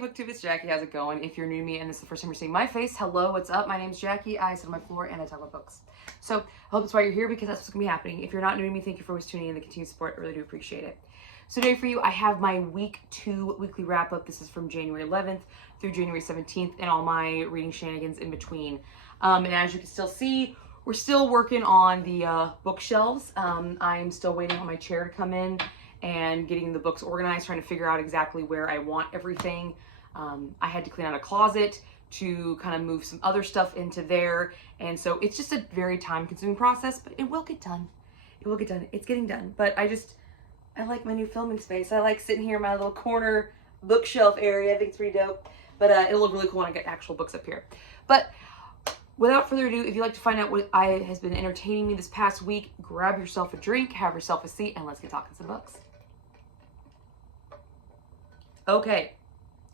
booktube, it's Jackie. How's it going? If you're new to me and this is the first time you're seeing my face, hello, what's up? My name's Jackie. I sit on my floor and I talk about books. So I hope that's why you're here, because that's what's going to be happening. If you're not new to me, thank you for always tuning in and the continued support. I really do appreciate it. So today for you, I have my week 2 weekly wrap up. This is from January 11th through January 17th and all my reading shenanigans in between. And as you can still see, we're still working on the bookshelves. I'm still waiting on my chair to come in and getting the books organized, trying to figure out exactly where I want everything. I had to clean out a closet to kind of move some other stuff into there. And so it's just a very time-consuming process, but it will get done. It will get done. It's getting done. But I like my new filming space. I like sitting here in my little corner bookshelf area. I think it's pretty dope. But it'll look really cool when I get actual books up here. But without further ado, if you'd like to find out what has been entertaining me this past week, grab yourself a drink, have yourself a seat, and let's get talking some books. Okay,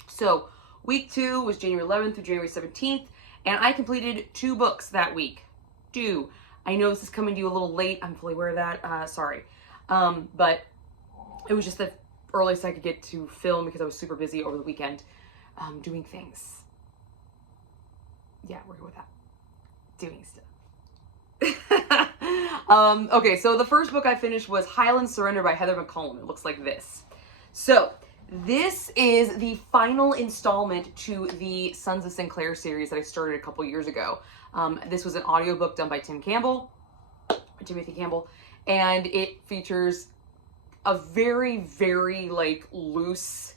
so week 2 was January 11th through January 17th, and I completed 2 books that week. I know this is coming to you a little late. I'm fully aware of that. Sorry. But it was just the earliest I could get to film because I was super busy over the weekend doing things. Yeah, we're good with that. Doing stuff. Okay, so the first book I finished was Highland Surrender by Heather McCollum. It looks like this. So this is the final installment to the Sons of Sinclair series that I started a couple years ago. This was an audiobook done by Timothy Campbell, and it features a very, very loose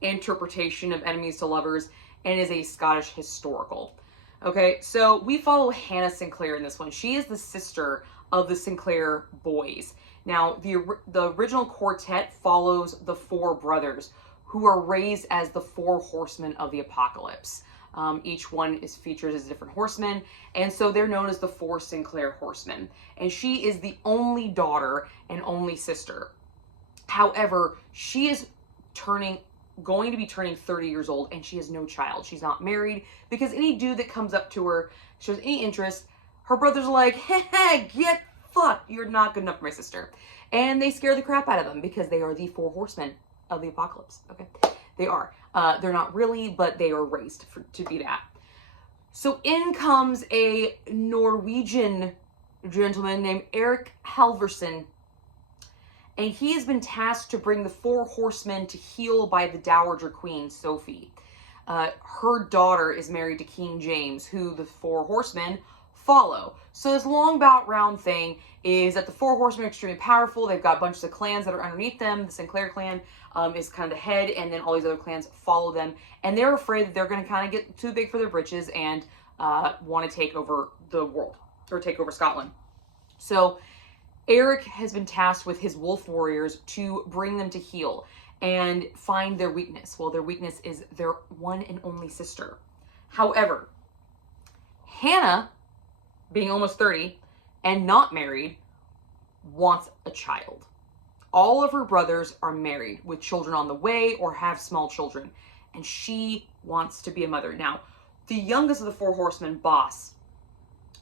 interpretation of enemies to lovers and is a Scottish historical. Okay, so we follow Hannah Sinclair in this one. She is the sister of the Sinclair boys. Now, the original quartet follows the 4 brothers who are raised as the 4 horsemen of the apocalypse. Each one is featured as a different horseman, and so they're known as the 4 Sinclair horsemen. And she is the only daughter and only sister. However, she is going to be turning 30 years old, and she has no child. She's not married, because any dude that comes up to her, shows any interest, her brothers are like, hey, get fucked. You're not good enough for my sister. And they scare the crap out of them because they are the 4 horsemen of the apocalypse. Okay, they are. They're not really, but they are raised to be that. So in comes a Norwegian gentleman named Erik Halvorsen, and he has been tasked to bring the 4 horsemen to heel by the Dowager Queen, Sophie. Her daughter is married to King James, who the 4 horsemen follow. So this long bout round thing is that the 4 horsemen are extremely powerful. They've got bunches of clans that are underneath them. The Sinclair clan is kind of the head, and then all these other clans follow them. And they're afraid that they're going to kind of get too big for their britches and want to take over the world, or take over Scotland. So Eric has been tasked with his wolf warriors to bring them to heel and find their weakness. Well, their weakness is their one and only sister. However, Hannah, being almost 30 and not married, wants a child. All of her brothers are married with children on the way or have small children, and she wants to be a mother. Now, the youngest of the 4 horsemen, Boss,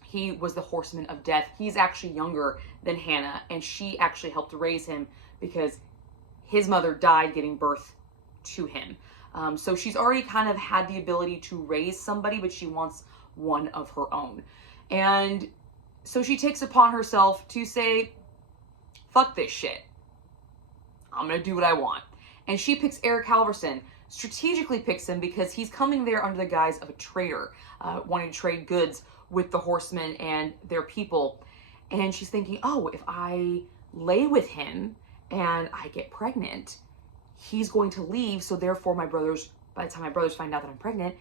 he was the horseman of death. He's actually younger than Hannah, and she actually helped raise him because his mother died giving birth to him. So she's already kind of had the ability to raise somebody, but she wants one of her own. And so she takes upon herself to say, fuck this shit. I'm going to do what I want. And she picks Erik Halvorsen, strategically picks him because he's coming there under the guise of a trader, wanting to trade goods with the horsemen and their people. And she's thinking, oh, if I lay with him and I get pregnant, he's going to leave. So therefore by the time my brothers find out that I'm pregnant,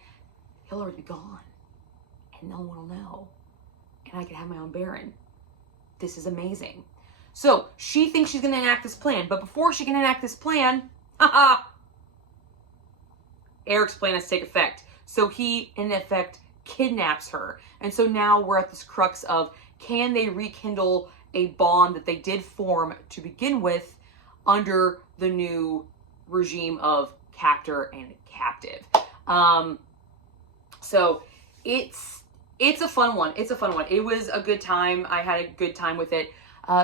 he'll already be gone and no one will know. And I can have my own baron. This is amazing. So she thinks she's going to enact this plan. But before she can enact this plan, Eric's plan has to take effect. So he, in effect, kidnaps her. And so now we're at this crux of, can they rekindle a bond that they did form to begin with under the new regime of captor and captive? So it's a fun one. It's a fun one. It was a good time. I had a good time with it.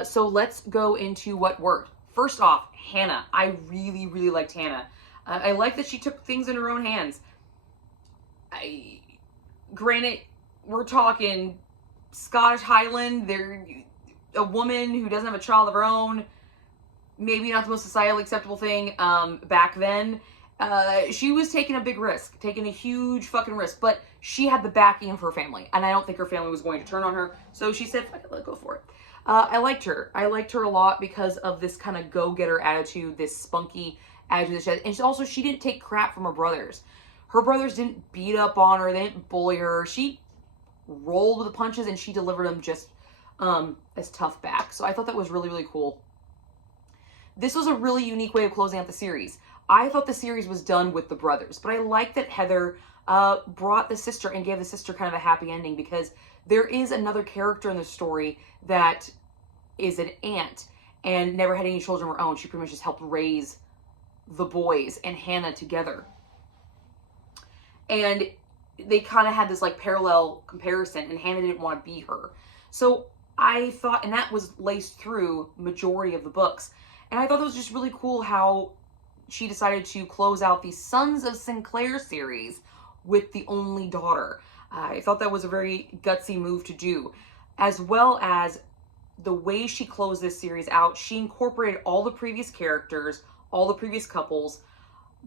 So let's go into what worked. First off, Hannah. I really, really liked Hannah. I like that she took things in her own hands. Granted, we're talking Scottish Highland. They're a woman who doesn't have a child of her own. Maybe not the most societally acceptable thing back then. She was taking a big risk, taking a huge fucking risk, but she had the backing of her family, and I don't think her family was going to turn on her, so she said, fuck it, let's go for it. I liked her. I liked her a lot because of this kind of go-getter attitude, this spunky attitude that she had. And she didn't take crap from her brothers. Her brothers didn't beat up on her, they didn't bully her. She rolled with the punches, and she delivered them just as tough back. So I thought that was really, really cool. This was a really unique way of closing out the series. I thought the series was done with the brothers, but I like that Heather brought the sister and gave the sister kind of a happy ending, because there is another character in the story that is an aunt and never had any children of her own. She pretty much just helped raise the boys and Hannah together. And they kind of had this like parallel comparison, and Hannah didn't want to be her. So I thought, and that was laced through majority of the books. And I thought it was just really cool how she decided to close out the Sons of Sinclair series with the only daughter. I thought that was a very gutsy move to do, as well as the way she closed this series out. She incorporated all the previous characters, all the previous couples.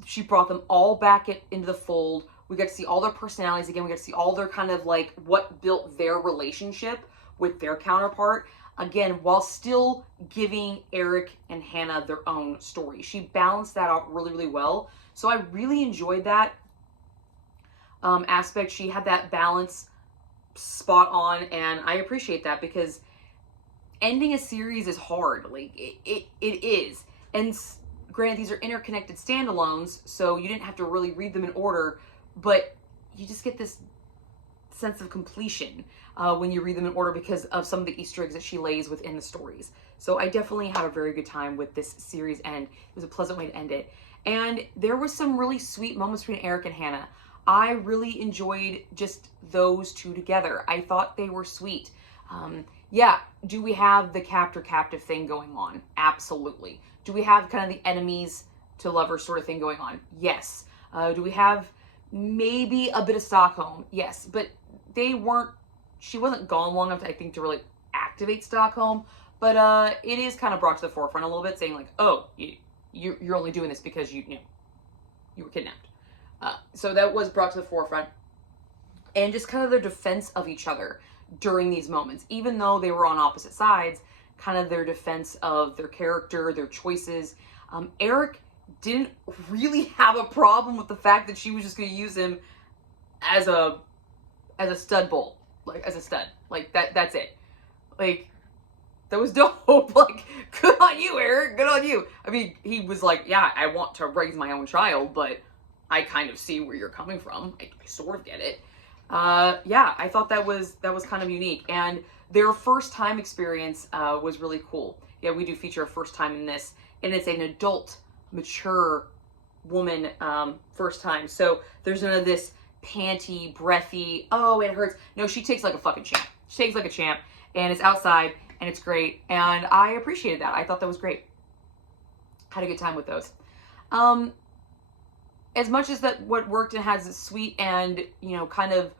She brought them all back into the fold. We got to see all their personalities again. We got to see all their kind of like what built their relationship with their counterpart. Again, while still giving Eric and Hannah their own story. She balanced that out really, really well. So I really enjoyed that aspect. She had that balance spot on, and I appreciate that, because ending a series is hard. Like, it is. And granted, these are interconnected standalones, so you didn't have to really read them in order, but you just get this sense of completion when you read them in order because of some of the Easter eggs that she lays within the stories. So I definitely had a very good time with this series end. It was a pleasant way to end it. And there was some really sweet moments between Eric and Hannah. I really enjoyed just those two together. I thought they were sweet. Yeah, do we have the captor-captive thing going on? Absolutely. Do we have kind of the enemies to lovers sort of thing going on? Yes. Do we have maybe a bit of Stockholm? Yes. But she wasn't gone long enough, I think, to really activate Stockholm. But it is kind of brought to the forefront a little bit, saying like, oh, you're only doing this because you were kidnapped. So that was brought to the forefront. And just kind of their defense of each other during these moments. Even though they were on opposite sides, kind of their defense of their character, their choices. Eric didn't really have a problem with the fact that she was just going to use him as a stud bull. Like, as a stud. Like, that's it. Like, that was dope. Like, good on you, Eric. Good on you. I mean, he was like, yeah, I want to raise my own child, but I kind of see where you're coming from. I sort of get it. Yeah, I thought that was kind of unique. And their first time experience was really cool. Yeah, we do feature a first time in this, and it's an adult, mature woman first time. So there's none of this panty, breathy, oh, it hurts. No, she takes like a fucking champ. She takes like a champ, and it's outside, and it's great. And I appreciated that. I thought that was great. Had a good time with those. As much as that what worked and has a sweet and, kind of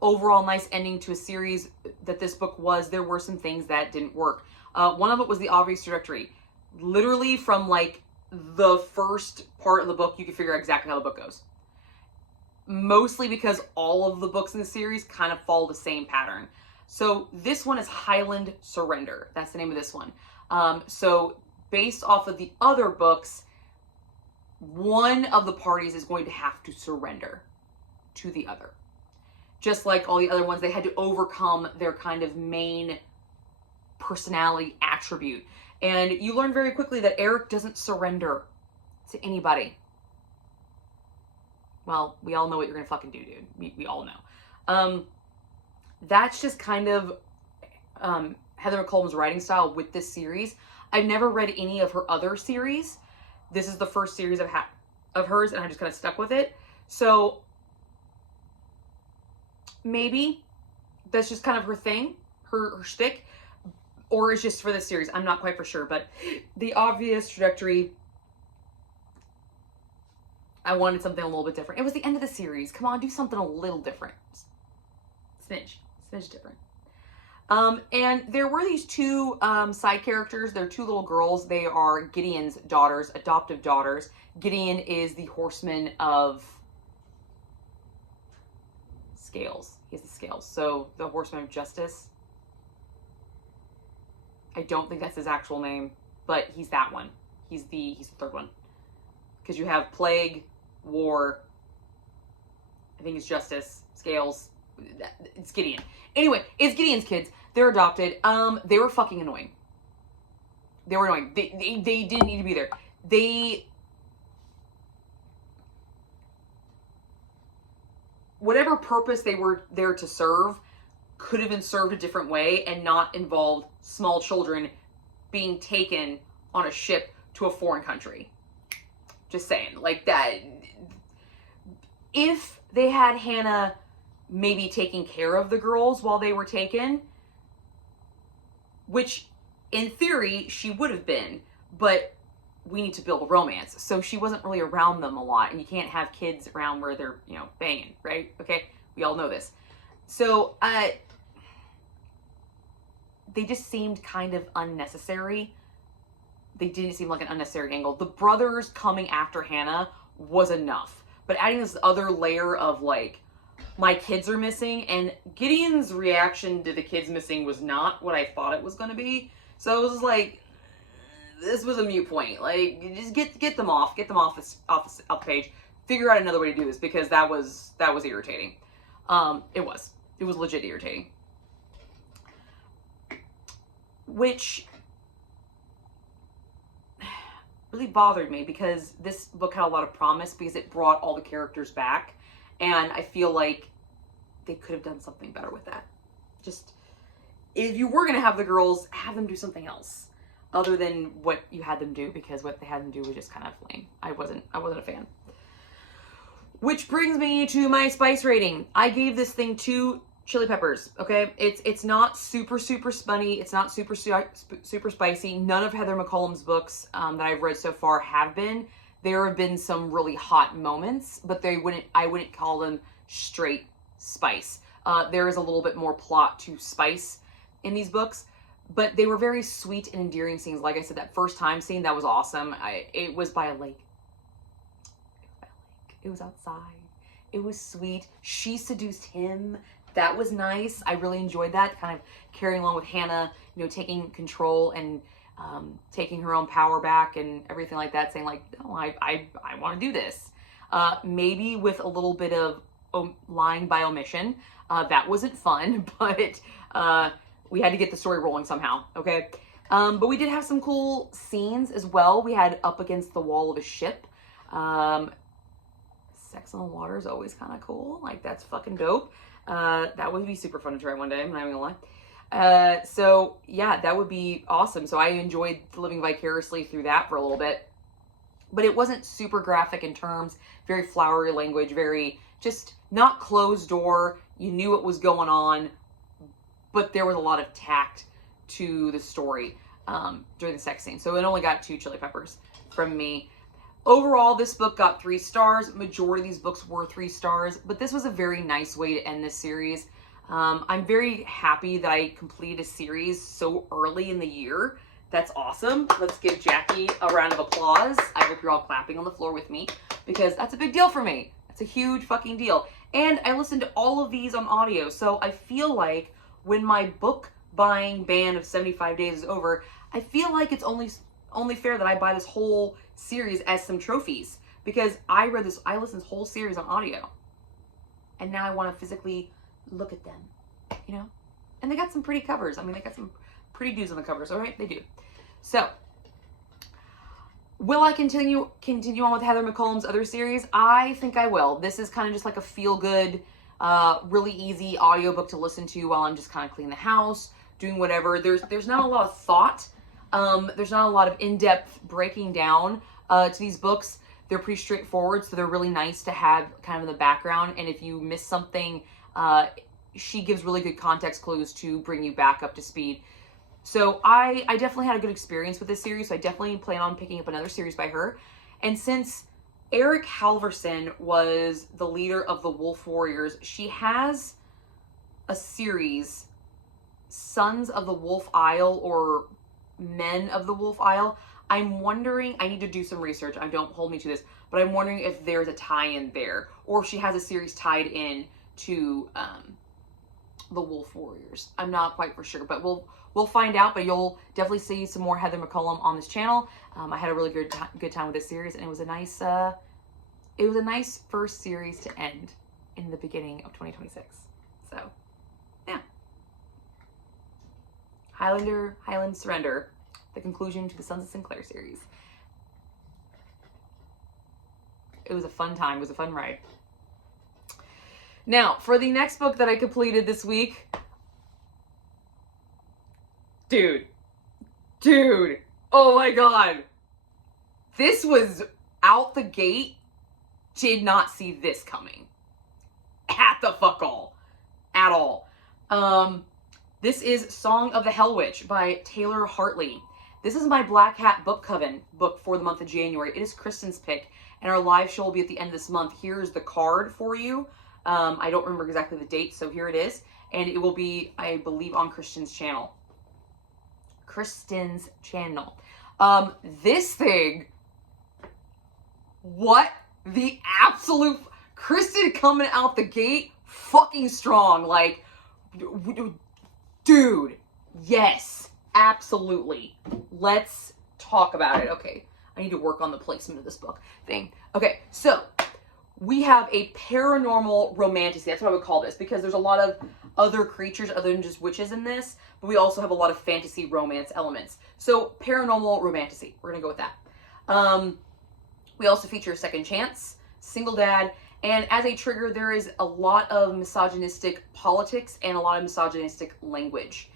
overall nice ending to a series that this book was, there were some things that didn't work. One of it was the obvious trajectory. Literally from like the first part of the book, you can figure out exactly how the book goes. Mostly because all of the books in the series kind of follow the same pattern. So this one is Highland Surrender. That's the name of this one. So based off of the other books, one of the parties is going to have to surrender to the other. Just like all the other ones, they had to overcome their kind of main personality attribute. And you learn very quickly that Eric doesn't surrender to anybody. Well, we all know what you're going to fucking do, dude. We all know. That's just kind of Heather McCollum's writing style with this series. I've never read any of her other series. This is the first series I've had of hers, and I just kind of stuck with it. So maybe that's just kind of her thing, her shtick, or it's just for this series. I'm not quite for sure, but the obvious trajectory I wanted something a little bit different. It was the end of the series. Come on, do something a little different. Smidge different. And there were these two side characters. They're two little girls. They are Gideon's daughters, adoptive daughters. Gideon is the horseman of scales. He has the scales. So the horseman of justice. I don't think that's his actual name, but he's that one. He's the third one. Because you have plague, war, I think it's justice, scales. It's Gideon. Anyway, it's Gideon's kids. They're adopted. They were fucking annoying. They were annoying. They didn't need to be there. Whatever purpose they were there to serve could have been served a different way and not involved small children being taken on a ship to a foreign country. Just saying. Like that. If they had Hannah maybe taking care of the girls while they were taken, which in theory she would have been, but we need to build a romance. So she wasn't really around them a lot, and you can't have kids around where they're, banging, right? Okay? We all know this. So, they just seemed kind of unnecessary. They didn't seem like an unnecessary angle. The brothers coming after Hannah was enough. But adding this other layer of, like, my kids are missing, and Gideon's reaction to the kids missing was not what I thought it was going to be. So it was like, this was a moot point. Like, just get them off the page. Figure out another way to do this, because that was irritating. It was legit irritating. Which really bothered me, because this book had a lot of promise, because it brought all the characters back, and I feel like they could have done something better with that. Just, if you were going to have the girls, have them do something else other than what you had them do, because what they had them do was just kind of lame. I wasn't a fan. Which brings me to my spice rating. I gave this thing 2 chili peppers, okay? It's not super spunny. It's not super spicy. None of Heather McCollum's books that I've read so far have been. There have been some really hot moments, but I wouldn't call them straight spice. There is a little bit more plot to spice in these books, but they were very sweet and endearing scenes. Like I said, that first time scene, that was awesome. It was by a lake. It was outside. It was sweet. She seduced him. That was nice. I really enjoyed that, kind of carrying along with Hannah, taking control and taking her own power back and everything like that, saying like, no, I want to do this. Maybe with a little bit of lying by omission. That wasn't fun, but we had to get the story rolling somehow, okay? But we did have some cool scenes as well. We had up against the wall of a ship. Sex on the water is always kind of cool. Like, that's fucking dope. That would be super fun to try one day, I'm not even gonna lie. So yeah, that would be awesome. So I enjoyed living vicariously through that for a little bit. But it wasn't super graphic in terms, very flowery language, very just not closed door. You knew what was going on, but there was a lot of tact to the story during the sex scene. So it only got 2 chili peppers from me. Overall, this book got 3 stars. Majority of these books were 3 stars, but this was a very nice way to end this series. I'm very happy that I completed a series so early in the year. That's awesome. Let's give Jackie a round of applause. I hope you're all clapping on the floor with me, because that's a big deal for me. It's a huge fucking deal. And I listened to all of these on audio, so I feel like when my book buying ban of 75 days is over, I feel like it's only fair that I buy this whole series as some trophies, because I listened to this whole series on audio, and now I want to physically look at them, and they got some pretty covers. I mean, they got some pretty dudes on the covers. All right, they do. So will I continue on with Heather McCollum's other series? I think I will. This is kind of just like a feel-good, really easy audiobook to listen to while I'm just kind of cleaning the house, doing whatever. There's not a lot of thought. There's not a lot of in-depth breaking down to these books. They're pretty straightforward, so they're really nice to have kind of in the background. And if you miss something, she gives really good context clues to bring you back up to speed. So I definitely had a good experience with this series, so I definitely plan on picking up another series by her. And since Eric Halverson was the leader of the Wolf Warriors. She has a series, Sons of the Wolf Isle or Men of the Wolf Isle. I'm wondering, I need to do some research. Don't hold me to this, but I'm wondering if there's a tie-in there, or if she has a series tied in to the Wolf Warriors. I'm not quite for sure, but we'll find out. But you'll definitely see some more Heather McCollum on this channel. I had a really good time with this series, and it was a nice first series to end in the beginning of 2026. So, yeah. Highland Surrender, the conclusion to the Sons of Sinclair series. It was a fun time. It was a fun ride. Now, for the next book that I completed this week, dude, oh my god, this was out the gate. Did not see this coming at all. This is Song of the Hell Witch by Taylor Hartley. This is my Black Hat Book Coven book for the month of January. It is Kristen's pick, and our live show will be at the end of this month. Here's the card for you. I don't remember exactly the date, so here it is. And it will be, I believe, on Kristen's channel. This thing, what the absolute, Kristen coming out the gate fucking strong. Like, dude, yes, absolutely. Let's talk about it. Okay, I need to work on the placement of this book thing. Okay, so we have a paranormal romantasy. That's what I would call this, because there's a lot of other creatures other than just witches in this, but we also have a lot of fantasy romance elements. So paranormal romantasy, we're gonna go with that. We also feature a second chance, single dad, and as a trigger, there is a lot of misogynistic politics and a lot of misogynistic language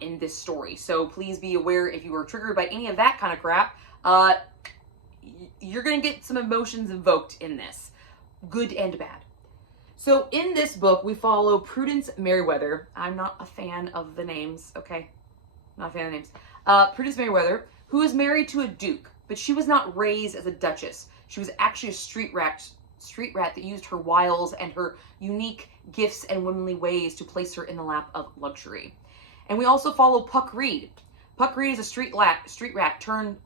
in this story. So please be aware, if you are triggered by any of that kind of crap, you're gonna get some emotions invoked in this, good and bad. So in this book, we follow Prudence Merriweather. I'm not a fan of the names, okay? Not a fan of the names. Prudence Merriweather, who is married to a duke, but she was not raised as a duchess. She was actually a street rat that used her wiles and her unique gifts and womanly ways to place her in the lap of luxury. And we also follow Puck Reed. Puck Reed is a street rat turned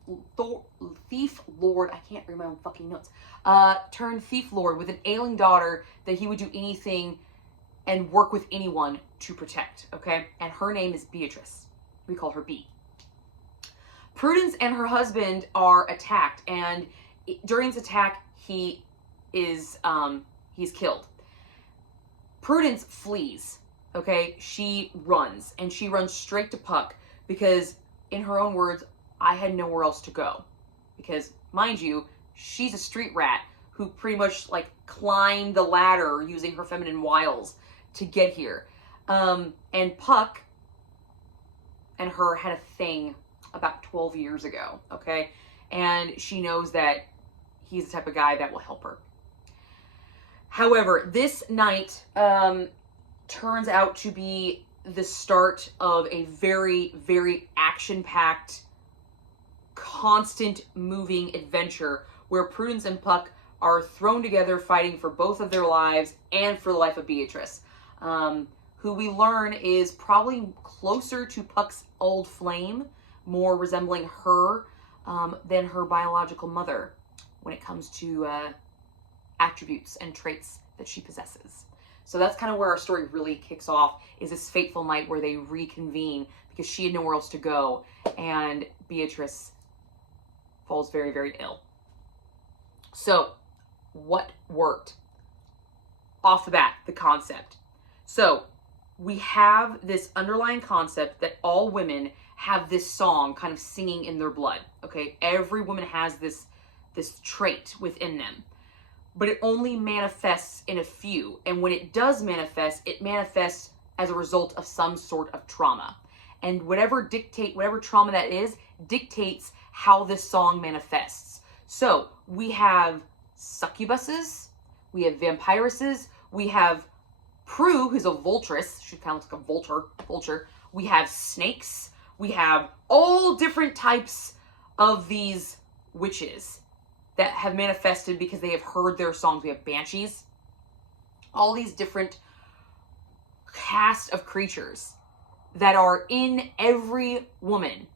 thief lord. I can't read my own fucking notes. Turned thief lord with an ailing daughter that he would do anything and work with anyone to protect, okay? And her name is Beatrice. We call her B. Prudence and her husband are attacked, and during this attack, he's killed. Prudence flees, okay? She runs, and she runs straight to Puck because, in her own words, I had nowhere else to go. Because, mind you, she's a street rat who pretty much, like, climbed the ladder using her feminine wiles to get here. And Puck and her had a thing about 12 years ago, okay? And she knows that he's the type of guy that will help her. However, this night turns out to be the start of a very, very action-packed, constant moving adventure where Prudence and Puck are thrown together fighting for both of their lives and for the life of Beatrice, who we learn is probably closer to Puck's old flame, more resembling her than her biological mother when it comes to attributes and traits that she possesses. So that's kind of where our story really kicks off, is this fateful night where they reconvene because she had nowhere else to go, and Beatrice falls very, very ill. So what worked? Off the bat, the concept. So we have this underlying concept that all women have this song kind of singing in their blood, okay? Every woman has this trait within them, but it only manifests in a few. And when it does manifest, it manifests as a result of some sort of trauma. And whatever trauma that is, dictates how this song manifests. So we have succubuses, we have vampiresses, we have Prue, who's a vulturess. She kind of looks like a vulture. We have snakes. We have all different types of these witches that have manifested because they have heard their songs. We have banshees. All these different cast of creatures that are in every woman,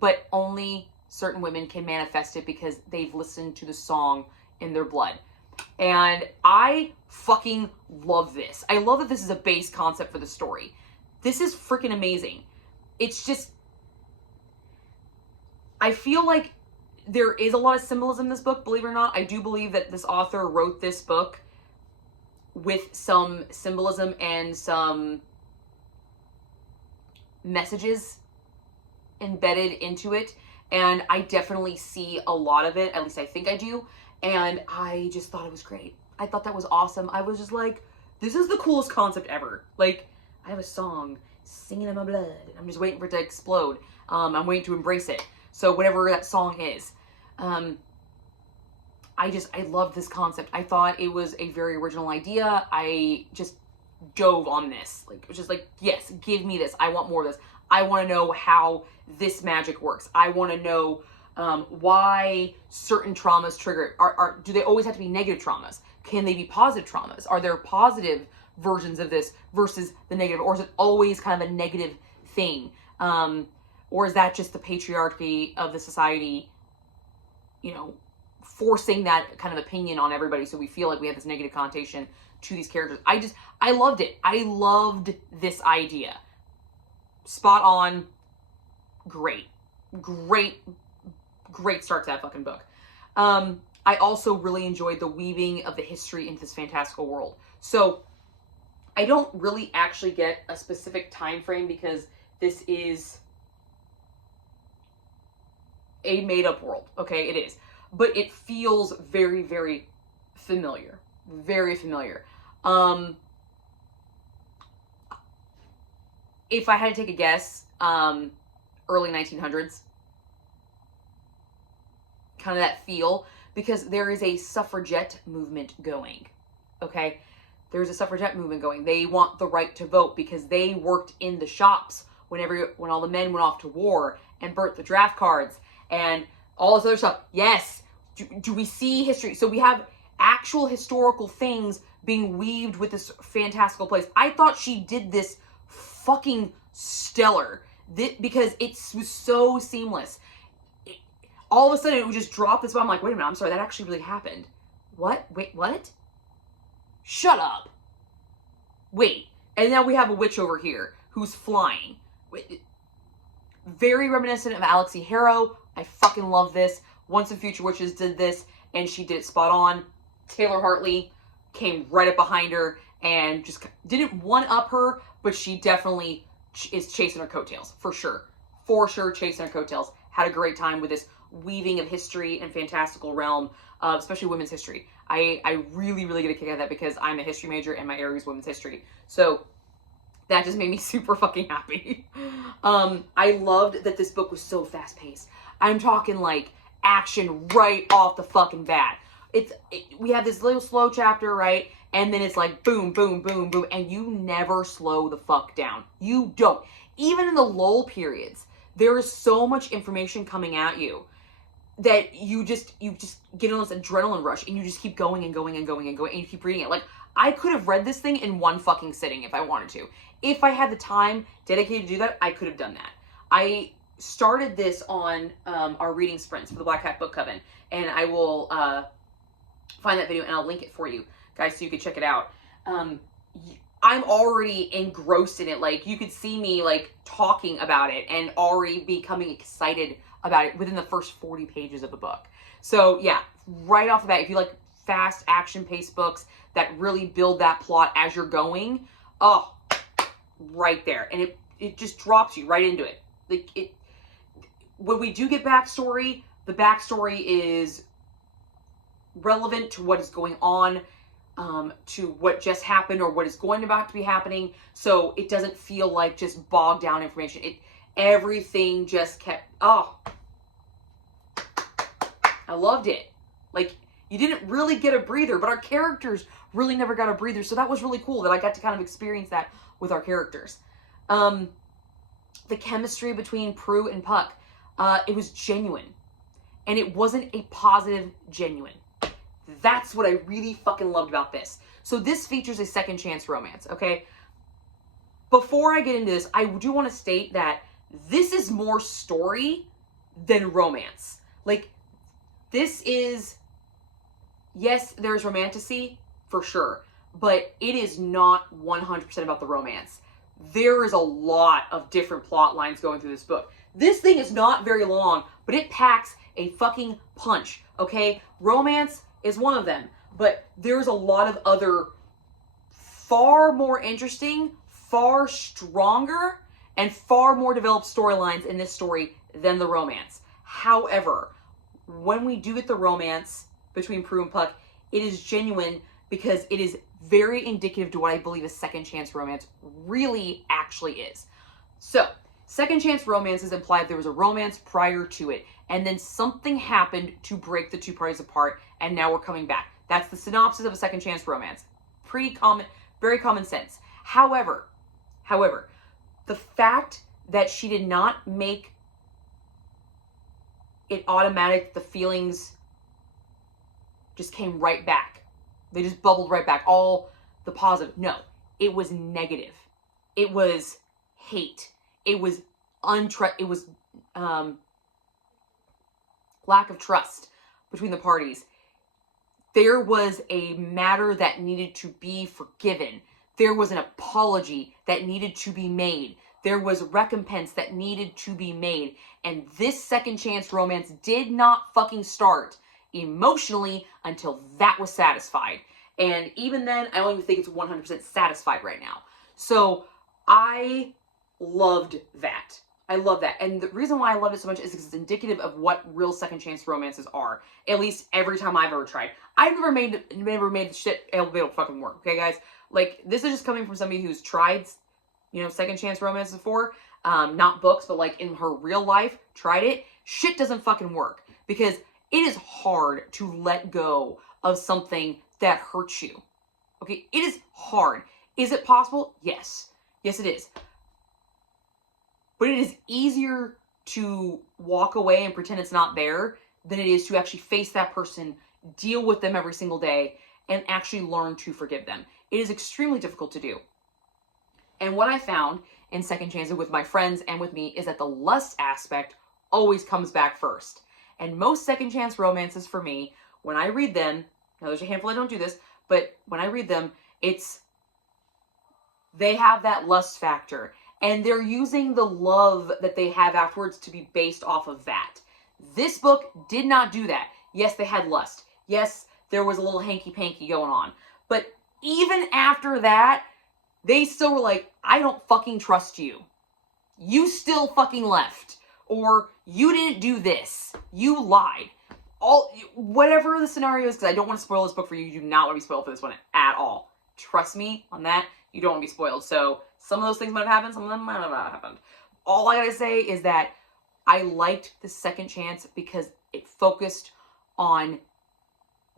but only certain women can manifest it because they've listened to the song in their blood. And I fucking love this. I love that this is a base concept for the story. This is freaking amazing. It's just, I feel like there is a lot of symbolism in this book, believe it or not. I do believe that this author wrote this book with some symbolism and some messages embedded into it. And I definitely see a lot of it, at least I think I do. And I just thought it was great. I thought that was awesome. I was just like, this is the coolest concept ever. Like, I have a song singing in my blood. I'm just waiting for it to explode. I'm waiting to embrace it. So whatever that song is. I love this concept. I thought it was a very original idea. I just dove on this. Like, it was just like, yes, give me this. I want more of this. I want to know how this magic works. I want to know why certain traumas trigger it. Do they always have to be negative traumas? Can they be positive traumas? Are there positive versions of this versus the negative? Or is it always kind of a negative thing? Or is that just the patriarchy of the society, you know, forcing that kind of opinion on everybody so we feel like we have this negative connotation to these characters? I loved it. I loved this idea. Spot on. Great start to that fucking book. I also really enjoyed the weaving of the history into this fantastical world. So I don't really actually get a specific time frame because this is a made-up world. Okay, it is. But it feels very, very familiar. Very familiar. If I had to take a guess, early 1900s. Kind of that feel, because there is a suffragette movement going. Okay? There's a suffragette movement going. They want the right to vote because they worked in the shops when all the men went off to war and burnt the draft cards and all this other stuff. Yes. Do we see history? So we have actual historical things being weaved with this fantastical place. I thought she did this fucking stellar because it was so seamless. All of a sudden, it would just drop this. I'm like, wait a minute, I'm sorry, that actually really happened. What? Wait, what? Shut up. Wait. And now we have a witch over here who's flying. Very reminiscent of Alexi Harrow. I fucking love this. Once and Future Witches did this, and she did it spot on. Taylor Hartley came right up behind her and just didn't one-up her, but she definitely is chasing her coattails, for sure. For sure, chasing her coattails. Had a great time with this weaving of history and fantastical realm, especially women's history. I really, really get a kick out of that because I'm a history major and my area is women's history. So that just made me super fucking happy. I loved that this book was so fast-paced. I'm talking like action right off the fucking bat. We have this little slow chapter, right? And then it's like boom, boom, boom, boom. And you never slow the fuck down. You don't. Even in the lull periods, there is so much information coming at you that you just get on this adrenaline rush and you just keep going and going and going and going and you keep reading it. Like, I could have read this thing in one fucking sitting if I wanted to. If I had the time dedicated to do that, I could have done that. I started this on our reading sprints for the Black Hat Book Coven, and I will find that video and I'll link it for you guys so you can check it out. I'm already engrossed in it. Like, you could see me like talking about it and already becoming excited about it within the first 40 pages of the book. So yeah, right off the bat, if you like fast action-paced books that really build that plot as you're going, oh, right there. And it just drops you right into it. Like, when we do get backstory, the backstory is relevant to what is going on, to what just happened or what is going about to be happening. So it doesn't feel like just bogged down information. Everything just kept, oh, I loved it. Like, you didn't really get a breather, but our characters really never got a breather. So that was really cool that I got to kind of experience that with our characters. The chemistry between Prue and Puck, it was genuine. and it wasn't a positive, genuine. That's what I really fucking loved about this. So this features a second chance romance, okay? Before I get into this, I do want to state that this is more story than romance. Like, this is, yes, there's romantasy, for sure, but it is not 100% about the romance. There is a lot of different plot lines going through this book. This thing is not very long, but it packs a fucking punch, okay? Romance is one of them, but there's a lot of other far more interesting, far stronger, and far more developed storylines in this story than the romance. However, when we do get the romance between Prue and Puck, it is genuine because it is very indicative to what I believe a second chance romance really actually is. So, second chance romances imply there was a romance prior to it, and then something happened to break the two parties apart, and now we're coming back. That's the synopsis of a second chance romance. Pretty common, very common sense. However, the fact that she did not make it automatic, the feelings just came right back. They just bubbled right back. All the positive. No, it was negative. It was hate. It was lack of trust between the parties. There was a matter that needed to be forgiven. There was an apology that needed to be made. There was recompense that needed to be made. And this second chance romance did not fucking start emotionally until that was satisfied. And even then, I don't even think it's 100% satisfied right now. So I loved that. I love that. And the reason why I love it so much is because it's indicative of what real second chance romances are. At least every time I've ever tried. I've never made shit able to fucking work. Okay, guys? Like, this is just coming from somebody who's tried, you know, second chance romances before. Not books, but like in her real life, tried it. Shit doesn't fucking work. Because it is hard to let go of something that hurts you. Okay? It is hard. Is it possible? Yes. Yes, it is. But it is easier to walk away and pretend it's not there than it is to actually face that person, deal with them every single day, and actually learn to forgive them. It is extremely difficult to do. And what I found in second chances with my friends and with me is that the lust aspect always comes back first. And most second chance romances for me, when I read them, now there's a handful that don't do this, but when I read them, they have that lust factor. And they're using the love that they have afterwards to be based off of that. This book did not do that. Yes, they had lust. Yes, there was a little hanky-panky going on. But even after that, they still were like, I don't fucking trust you. You still fucking left. Or, you didn't do this. You lied. Whatever the scenario is, because I don't want to spoil this book for you. You do not want to be spoiled for this one at all. Trust me on that. You don't want to be spoiled. So, some of those things might have happened. Some of them might not have happened. All I gotta say is that I liked the second chance because it focused on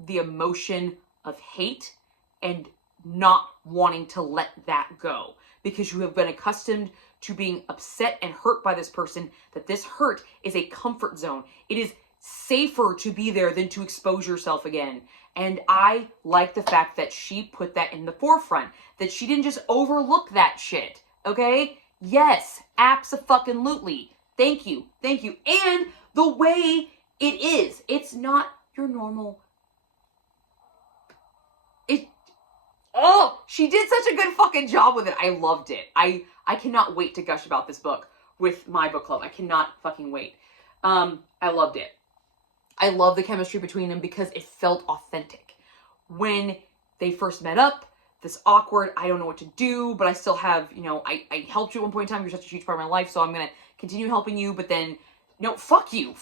the emotion of hate and not wanting to let that go. Because you have been accustomed to being upset and hurt by this person, that this hurt is a comfort zone. It is safer to be there than to expose yourself again. And I like the fact that she put that in the forefront. That she didn't just overlook that shit. Okay? Yes, abso-fucking-lutely. Thank you. Thank you. And the way it is. It's not your normal... Oh! She did such a good fucking job with it. I loved it. I cannot wait to gush about this book with my book club. I cannot fucking wait. I loved it. I love the chemistry between them because it felt authentic. When they first met up, this awkward, I don't know what to do, but I still have, you know, I helped you at one point in time. You're such a huge part of my life, so I'm going to continue helping you, but then, no, fuck you.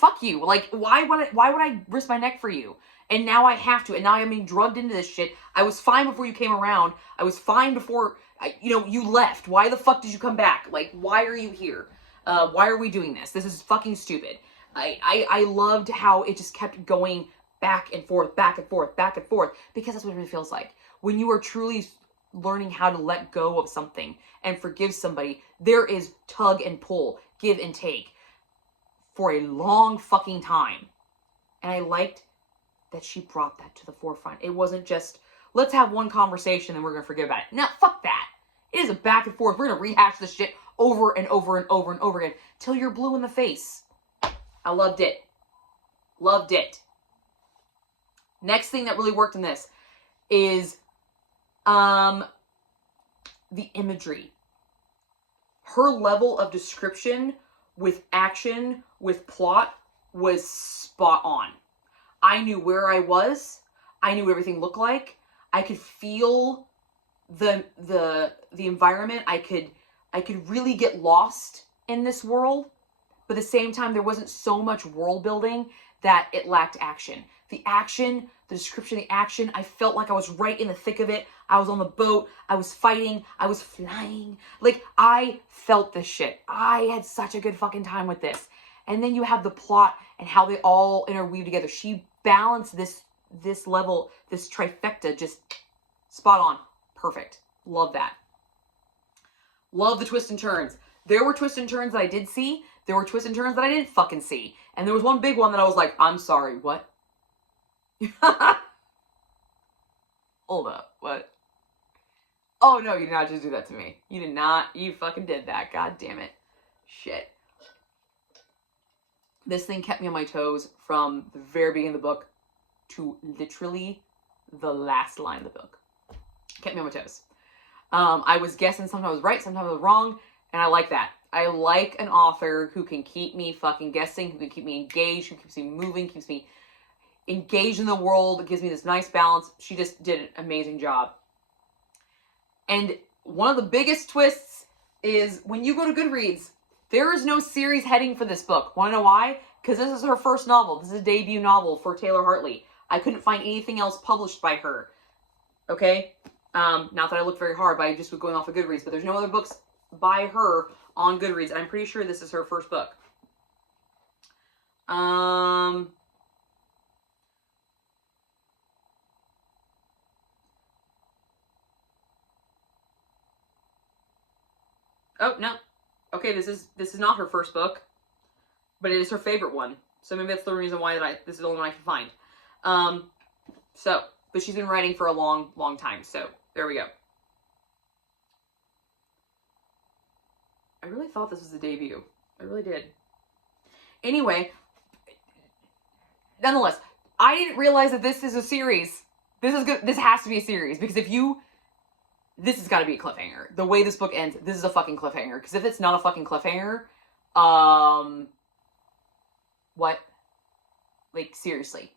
Like, why would I risk my neck for you? And now I have to, and now I'm being drugged into this shit. I was fine before you came around. I was fine before, you left. Why the fuck did you come back? Like, why are you here? Why are we doing this? This is fucking stupid. I loved how it just kept going back and forth, back and forth, back and forth, because that's what it really feels like. When you are truly learning how to let go of something and forgive somebody, there is tug and pull, give and take for a long fucking time. And I liked that she brought that to the forefront. It wasn't just, let's have one conversation and we're going to forget about it. No, fuck that. It is a back and forth. We're going to rehash this shit over and over and over and over again till you're blue in the face. I loved it. Loved it. Next thing that really worked in this is the imagery. Her level of description with action, with plot, was spot on. I knew where I was. I knew what everything looked like. I could feel the environment. I could really get lost in this world. But at the same time, there wasn't so much world building that it lacked action. The action, the description of the action, I felt like I was right in the thick of it. I was on the boat. I was fighting. I was flying. Like, I felt this shit. I had such a good fucking time with this. And then you have the plot and how they all interweave together. She balanced this level, this trifecta, just spot on. Perfect. Love that. Love the twists and turns. There were twists and turns that I did see. There were twists and turns that I didn't fucking see. And there was one big one that I was like, I'm sorry, what? Hold up, what? Oh no, you did not just do that to me. You did not. You fucking did that. God damn it. Shit. This thing kept me on my toes from the very beginning of the book to literally the last line of the book. Kept me on my toes. I was guessing sometimes I was right, sometimes I was wrong, and I like that. I like an author who can keep me fucking guessing, who can keep me engaged, who keeps me moving, keeps me engaged in the world, gives me this nice balance. She just did an amazing job. And one of the biggest twists is when you go to Goodreads, there is no series heading for this book. Want to know why? Because this is her first novel. This is a debut novel for Taylor Hartley. I couldn't find anything else published by her. Okay? Not that I looked very hard, but I just was going off of Goodreads. But there's no other books by her on Goodreads. I'm pretty sure this is her first book. Oh, no. Okay, this is not her first book, but it is her favorite one. So maybe that's the reason why this is the only one I can find. But she's been writing for a long, long time. So there we go. I really thought this was a debut. I really did. Anyway, nonetheless, I didn't realize that this is a series. This is good. This has to be a series because this has got to be a cliffhanger. The way this book ends, this is a fucking cliffhanger. Because if it's not a fucking cliffhanger, what? Like, seriously.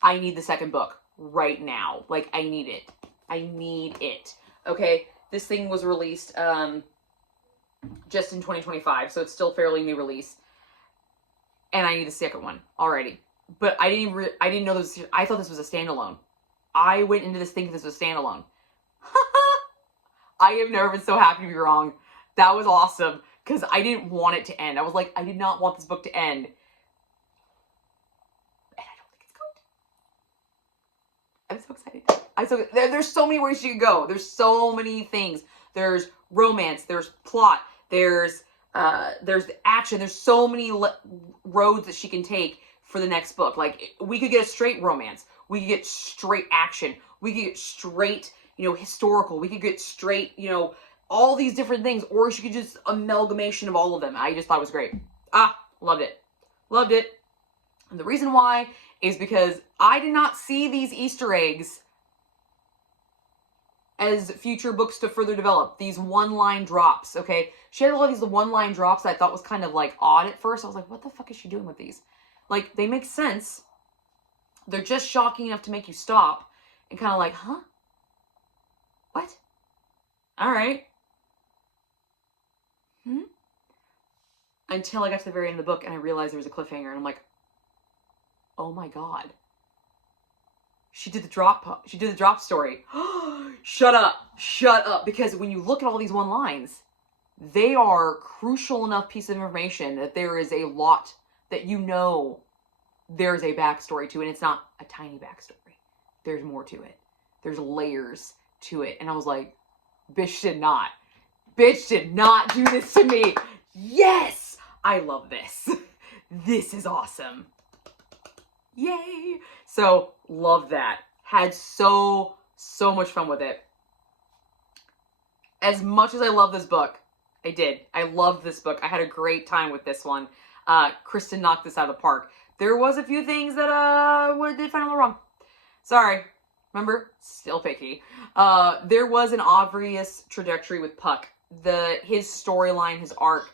I need the second book right now. Like, I need it. I need it. Okay? This thing was released, just in 2025, so it's still fairly new release. And I need the second one already. But I didn't know this. I thought this was a standalone. I went into this thinking this was a standalone. I have never been so happy to be wrong. That was awesome. Because I didn't want it to end. I was like, I did not want this book to end. And I don't think it's going to. I'm so excited. There's so many ways you can go. There's so many things. There's romance. There's plot. There's the action. There's so many roads that she can take for the next book. Like, we could get a straight romance. We could get straight action. We could get straight, historical. We could get straight, all these different things. Or she could just amalgamation of all of them. I just thought it was great. Loved it. Loved it. And the reason why is because I did not see these Easter eggs as future books to further develop. These one-line drops, okay? She had a lot of these one-line drops that I thought was kind of, like, odd at first. I was like, what the fuck is she doing with these? Like, they make sense. They're just shocking enough to make you stop and kind of like, huh? What? All right. Until I got to the very end of the book and I realized there was a cliffhanger and I'm like, oh my God. She did the drop story. Shut up. Because when you look at all these one lines, they are crucial enough piece of information that there is a lot that there's a backstory to it. And it's not a tiny backstory. There's more to it. There's layers to it. And I was like, bitch did not do this to me. Yes! I love this. This is awesome. Yay! So, love that. Had so much fun with it. As much as I love this book, I did. I loved this book. I had a great time with this one. Kristen knocked this out of the park. There was a few things that did find a little wrong. Sorry. Remember? Still picky. There was an obvious trajectory with Puck. His storyline, his arc.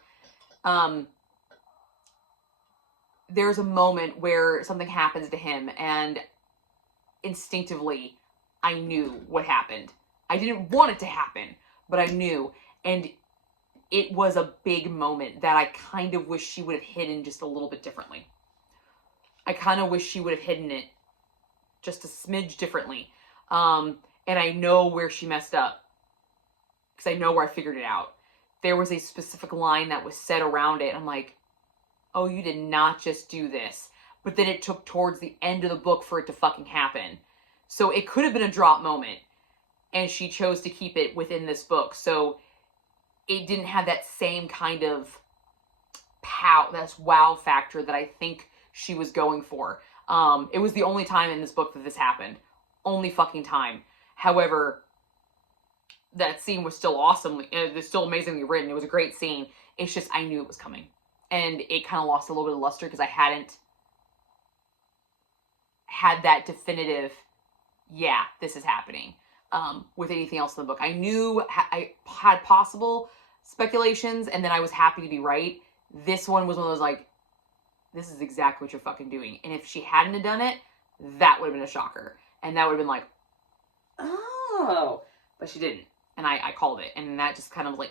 There's a moment where something happens to him, and instinctively, I knew what happened. I didn't want it to happen, but I knew. And it was a big moment that I kind of wish she would have hidden just a little bit differently. I kind of wish she would have hidden it just a smidge differently. And I know where she messed up, because I know where I figured it out. There was a specific line that was said around it. I'm like, oh, you did not just do this. But then it took towards the end of the book for it to fucking happen. So it could have been a drop moment. And she chose to keep it within this book. So it didn't have that same kind of that wow factor that I think she was going for. It was the only time in this book that this happened. Only fucking time. However, that scene was still awesome. It was still amazingly written. It was a great scene. It's just, I knew it was coming. And it kind of lost a little bit of luster because I hadn't had that definitive, yeah, this is happening, with anything else in the book. I knew I had possible speculations, and then I was happy to be right. This one was one of those, like, this is exactly what you're fucking doing. And if she hadn't have done it, that would have been a shocker. And that would have been like, oh. But she didn't. And I called it. And that just kind of like,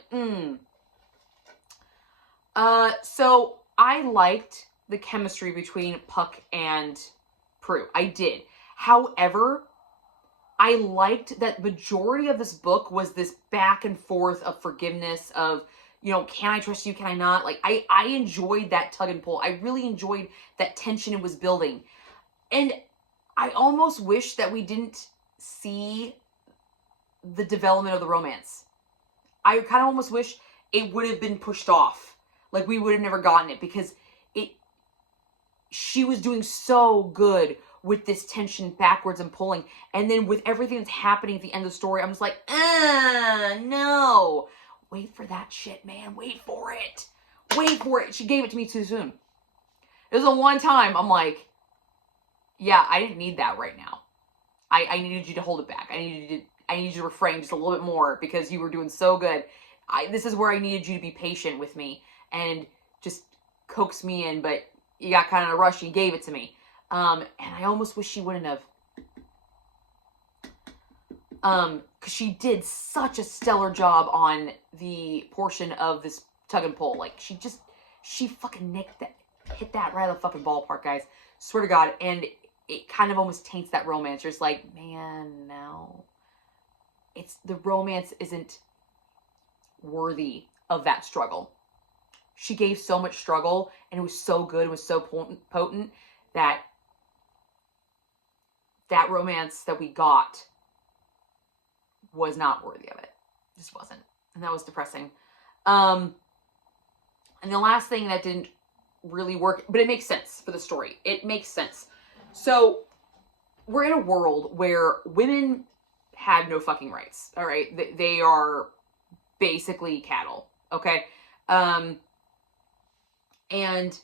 So I liked the chemistry between Puck and Prue. I did. However, I liked that majority of this book was this back and forth of forgiveness, of, you know, can I trust you, can I not? Like, I enjoyed that tug and pull. I really enjoyed that tension it was building. And I almost wish that we didn't see the development of the romance. I kind of almost wish it would have been pushed off. Like, we would have never gotten it, because she was doing so good with this tension backwards and pulling. And then with everything that's happening at the end of the story, I'm just like, no. Wait for that shit, man. Wait for it. Wait for it. She gave it to me too soon. It was the one time I'm like, yeah, I didn't need that right now. I needed you to hold it back. I needed you to refrain just a little bit more, because you were doing so good. This is where I needed you to be patient with me and just coax me in, but you got kind of in a rush. You gave it to me. And I almost wish she wouldn't have. Because she did such a stellar job on the portion of this tug and pull. Like, she fucking hit that right out of the fucking ballpark, guys. Swear to God. And it kind of almost taints that romance. You're just like, man, no. The romance isn't worthy of that struggle. She gave so much struggle, and it was so good, it was so potent that romance that we got was not worthy of it. It just wasn't. And that was depressing. And the last thing that didn't really work, but it makes sense for the story. It makes sense. So we're in a world where women have no fucking rights. All right. They are basically cattle. Okay. And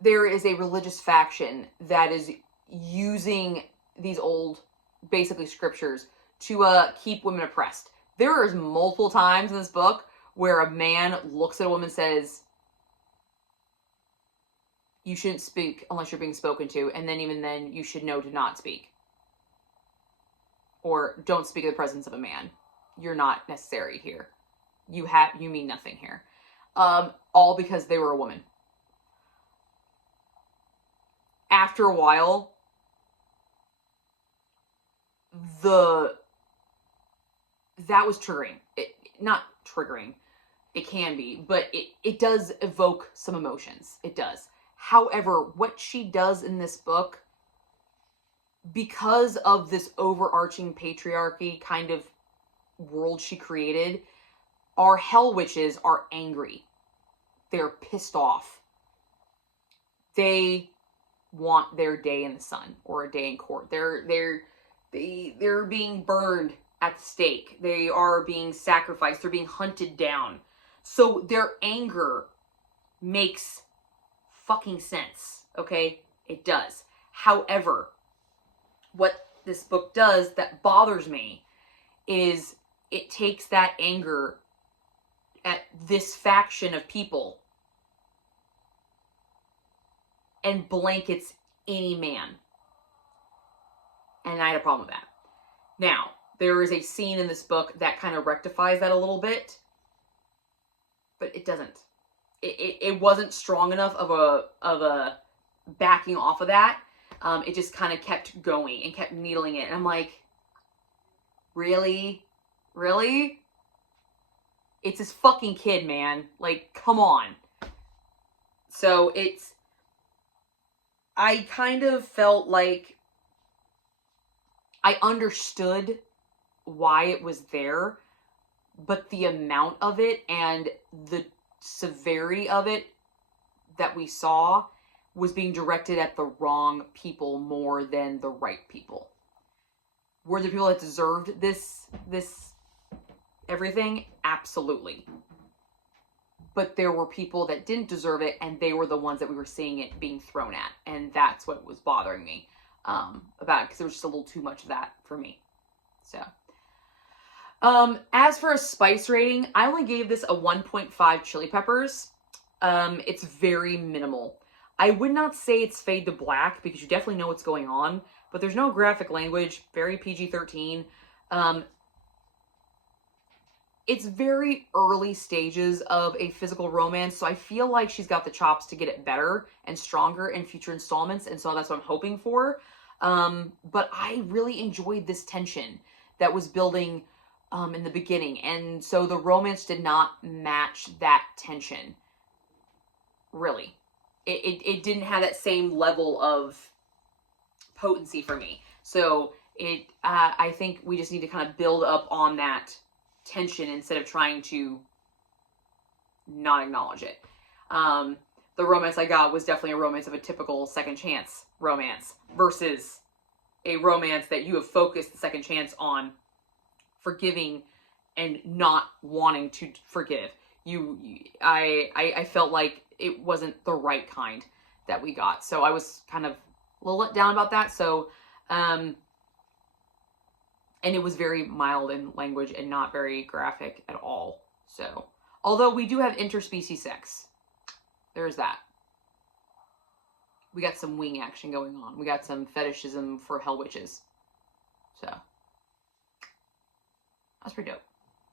there is a religious faction that is using these old, basically, scriptures to keep women oppressed. There is multiple times in this book where a man looks at a woman and says, you shouldn't speak unless you're being spoken to, and then even then, you should know to not speak. Or don't speak in the presence of a man. You're not necessary here. You mean nothing here. All because they were a woman. After a while, that was triggering. Not triggering. It can be, but it does evoke some emotions. It does. However, what she does in this book, because of this overarching patriarchy kind of world she created, our hell witches are angry. They're pissed off. They want their day in the sun or a day in court. They're being burned at the stake. They are being sacrificed. They're being hunted down. So their anger makes fucking sense, okay? It does. However, what this book does that bothers me is it takes that anger at this faction of people and blankets any man. And I had a problem with that. Now, there is a scene in this book that kind of rectifies that a little bit, but it doesn't. It wasn't strong enough of a backing off of that. It just kind of kept going and kept needling it. And I'm like, really? Really? It's this fucking kid, man. Like, come on. So I kind of felt like I understood why it was there, but the amount of it and the severity of it that we saw was being directed at the wrong people more than the right people. Were there people that deserved this everything? Absolutely. But there were people that didn't deserve it, and they were the ones that we were seeing it being thrown at. And that's what was bothering me about it, because there was just a little too much of that for me. So, as for a spice rating, I only gave this a 1.5 chili peppers. It's very minimal. I would not say it's fade to black, because you definitely know what's going on, but there's no graphic language, very PG-13. It's very early stages of a physical romance, so I feel like she's got the chops to get it better and stronger in future installments, and so that's what I'm hoping for. But I really enjoyed this tension that was building in the beginning, and so the romance did not match that tension. Really. It didn't have that same level of potency for me. So I think we just need to kind of build up on that tension instead of trying to not acknowledge it. The romance I got was definitely a romance of a typical second chance romance versus a romance that you have focused the second chance on forgiving and not wanting to forgive. I felt like it wasn't the right kind that we got. So I was kind of a little let down about that. So, and it was very mild in language and not very graphic at all. So, although we do have interspecies sex. There's that. We got some wing action going on. We got some fetishism for hell witches. So, that's pretty dope.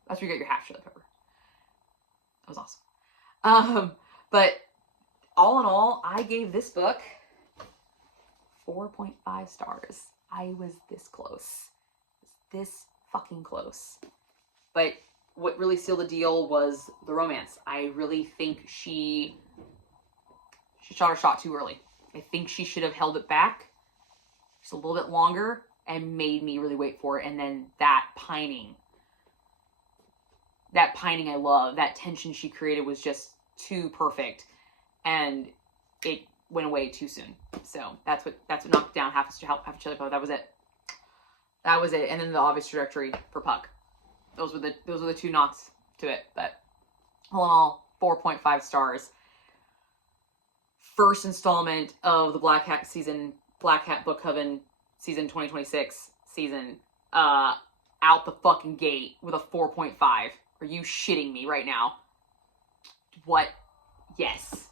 That's where you get your half chili pepper. That was awesome. But all in all, I gave this book 4.5 stars. I was this close. This fucking close. But what really sealed the deal was the romance. I really think she shot her shot too early. I think she should have held it back just a little bit longer and made me really wait for it. And then that pining I love, that tension she created was just too perfect, and it went away too soon. So that's what knocked down half a chili pepper. That was it. And then the obvious trajectory for Puck. Those were the two knocks to it. But all in all, 4.5 stars. First installment of the Black Hat Book Coven season 2026 season, out the fucking gate with a 4.5. Are you shitting me right now? What? Yes.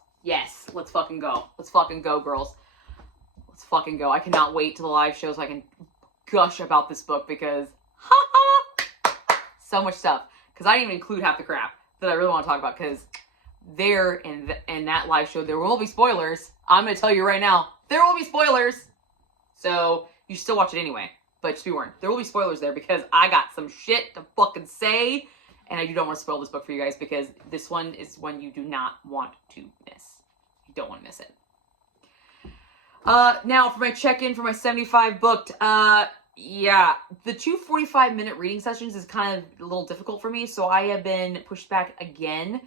Let's fucking go. Let's fucking go, girls. Let's fucking go. I cannot wait to the live show so I can gush about this book, because so much stuff. Because I didn't even include half the crap that I really want to talk about, because there in that live show there will be spoilers. I'm going to tell you right now, there will be spoilers. So you should still watch it anyway, but just be warned, there will be spoilers there, because I got some shit to fucking say, and I don't want to spoil this book for you guys, because this one is one you do not want to miss. You don't want to miss it. Now for my check-in for my 75 booked, yeah, the 2 45-minute reading sessions is kind of a little difficult for me, so I have been pushed back again.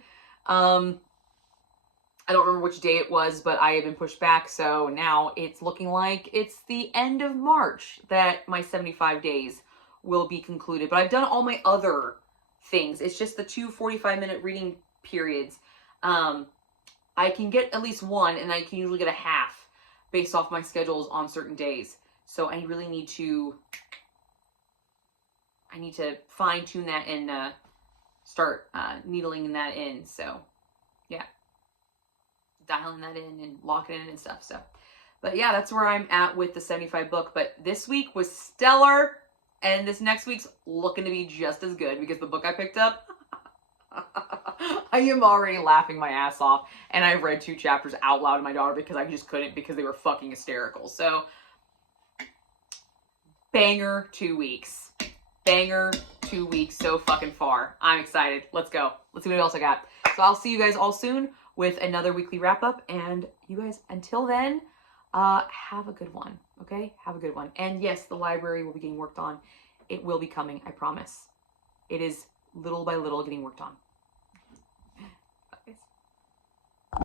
I don't remember which day it was, but I have been pushed back. So now it's looking like it's the end of March that my 75 days will be concluded. But I've done all my other things. It's just the 2 45-minute reading periods. I can get at least one, and I can usually get a half based off my schedules on certain days. So I really need to fine tune that and start needling that in. So yeah, dialing that in and locking it in and stuff. So, but yeah, that's where I'm at with the 75 book. But this week was stellar, and this next week's looking to be just as good because the book I picked up, I am already laughing my ass off, and I've read 2 chapters out loud to my daughter because I just couldn't because they were fucking hysterical. So, banger 2 weeks. Banger 2 weeks so fucking far. I'm excited. Let's go. Let's see what else I got. So I'll see you guys all soon with another weekly wrap-up, and you guys, until then, have a good one, okay? Have a good one. And yes, the library will be getting worked on. It will be coming, I promise. It is little by little getting worked on.